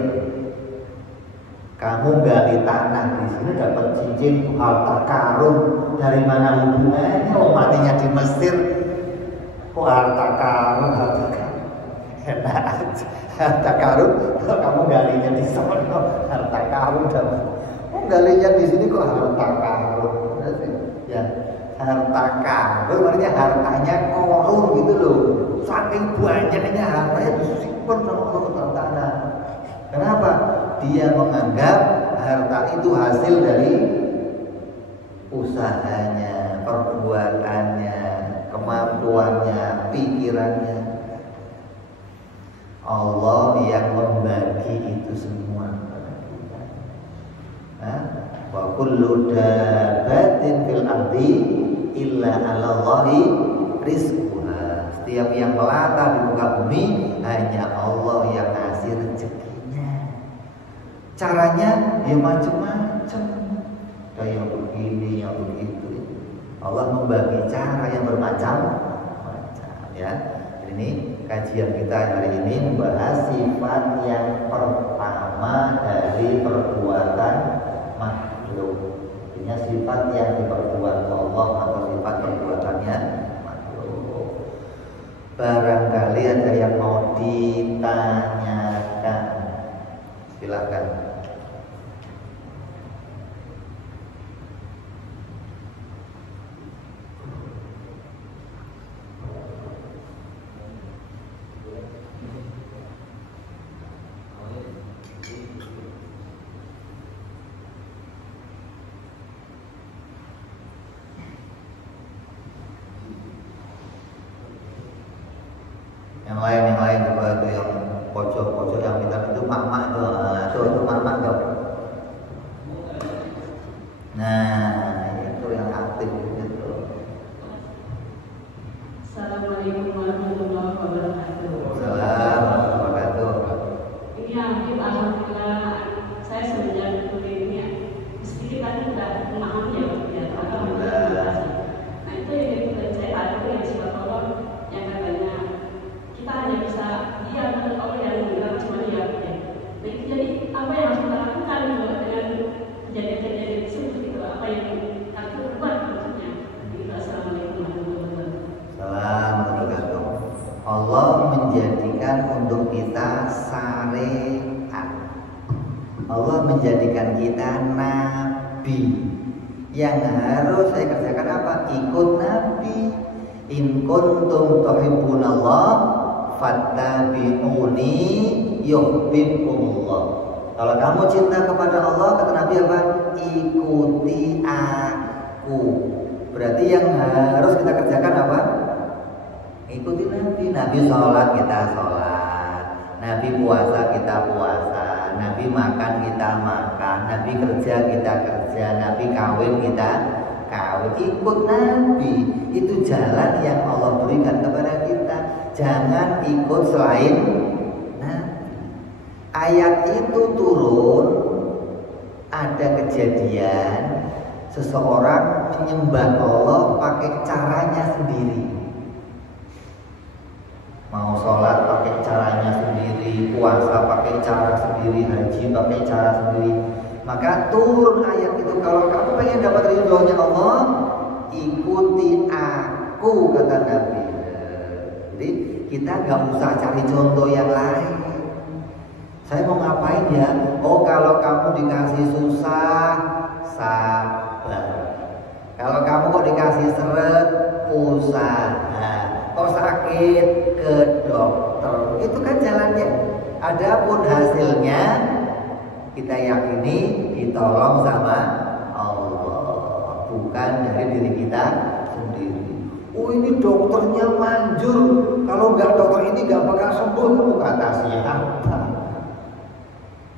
Kamu gali tanah di sini dapat cincin harta karun, dari mana hubungannya? Oh, matinya di Mesir. Kok harta karun? Enak aja. Harta karun, kalau kamu galinya di sana, harta karun dapat. Oh, galinya di sini kok harta karun? Ya, harta karun artinya hartanya Qarun gitu loh. Saking banyaknya hartanya disimpan sama Allah tanah. Kenapa? Dia menganggap harta itu hasil dari usahanya, perbuatannya, kemampuannya, pikirannya. Allah yang membagi itu semua kepada kita. Wa kullu dabbatin fil ardi illa 'alallahi rizquha. Setiap yang melata di muka bumi hanya Allah yang ngasih rezekinya. Caranya ya macam-macam. Ada yang begini, yang begitu. Allah membagi cara yang bermacam-macam ya. Ini kajian kita hari ini membahas sifat yang pertama dari perbuatan makhluk. Artinya sifat yang diperbuat Allah atau sifat perbuatannya makhluk. Barangkali ada yang mau ditanyakan, silakan. Yang lain juga itu yang pojok-pojok yang kita itu mak-mak itu mak-mak tuh. Nah, itu yang aktif gitu. Assalamualaikum warahmatullahi wabarakatuh. Assalamualaikum warahmatullahi wabarakatuh. Ini Habib, alhamdulillah saya semenjak kuliah ini sedikit tadi sudah memahami ya, alhamdulillah. Nah itu yang dari saya ada yang sifat Allah yang katanya kita hanya bisa diam dan Allah yang bilang cuma diam ya. Jadi apa yang harus kita lakukan dengan kejadian-kejadian tersebut itu apa yang kita buat maksudnya. Itu assalamualaikum warahmatullahi wabarakatuh. Assalamualaikum. Allah menjadikan untuk kita syariat. Allah menjadikan kita nabi. Yang harus saya kerjakan apa? Ikut nabi. In kuntum tuhibbunallah fattabi'uni yuhibbukumullah. Kalau kamu cinta kepada Allah, kata Nabi apa? Ikuti aku. Berarti yang harus kita kerjakan apa? Ikuti Nabi. Nabi sholat, kita sholat. Nabi puasa, kita puasa. Nabi makan, kita makan. Nabi kerja, kita kerja. Nabi kawin, kita kawin. Ikut Nabi. Itu jalan yang Allah berikan kepada kita. Jangan ikut selain Nabi. Ayat itu turun, ada kejadian seseorang menyembah Allah pakai caranya sendiri. Mau sholat pakai caranya sendiri, puasa pakai cara sendiri, haji pakai cara sendiri. Maka turun ayat itu, kalau kamu pengen dapat ridhonya Allah, ikuti aku, kata Nabi. Jadi kita gak usah cari contoh yang lain. Saya mau ngapain ya? Oh, kalau kamu dikasih susah, sabar. Kalau kamu kok dikasih seret, usaha. Kok sakit, ke dokter. Itu kan jalannya. Adapun hasilnya kita yakini ditolong sama Allah, bukan dari diri kita sendiri. Oh, ini dokternya manjur. Kalau nggak dokter ini nggak bakal sembuh. Kata siapa?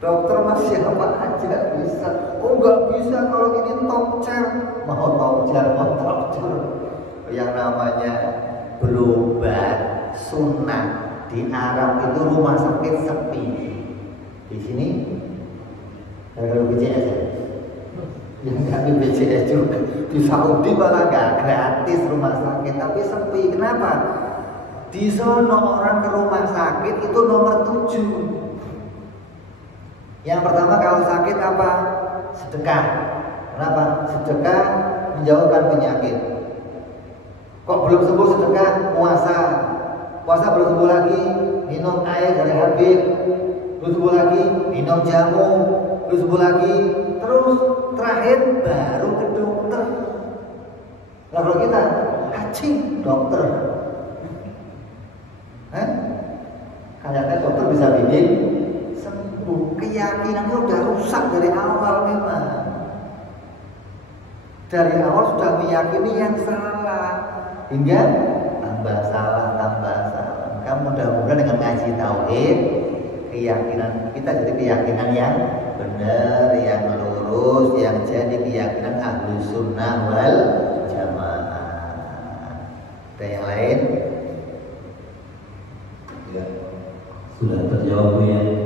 Dokter masih apa aja bisa. Oh, nggak bisa kalau ini tokcer. Mau tokcer. Yang namanya berobat sunnah di Arab itu rumah sakit sepi. Di sini ada BPJS ya? Yang nggak di BPJS juga. Di Saudi malah nggak gratis rumah sakit, tapi sepi. Kenapa? Di sono orang ke rumah sakit itu nomor 7. Yang pertama kalau sakit apa? Sedekah. Kenapa? Sedekah menjauhkan penyakit. Kok belum sembuh sedekah? Puasa. Puasa belum sembuh lagi, minum air dari Habib. Belum sembuh lagi, minum jamu. Belum sembuh lagi, terus terakhir baru ke dokter. Lah kalau kita haji dokter, kayaknya dokter bisa bikin sembuh. Keyakinannya udah rusak dari awal memang. Dari awal sudah meyakini yang salah, hingga tambah salah. Maka mudah-mudahan dengan ngaji tauhid, keyakinan kita jadi keyakinan yang benar, yang lurus, yang jadi keyakinan ahlu sunnah wal jamaah. Ada yang lain? Ya, sudah terjawab ya.